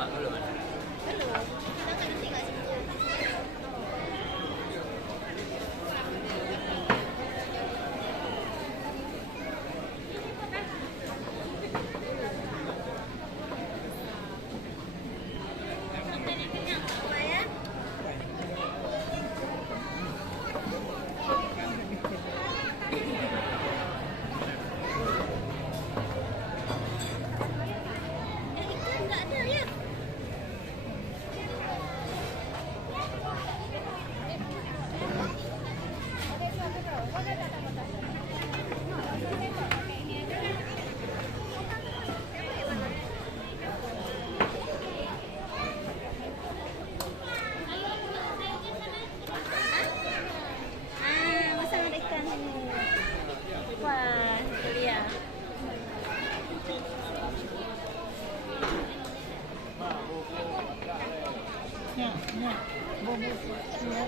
masak belum kan? Belum. Kita kan tinggal situ. Lumayan. Ikan nggak ada ya? Masang ada ikan ini. Wah, itu dia. Ya, ya. Bobo. Ya.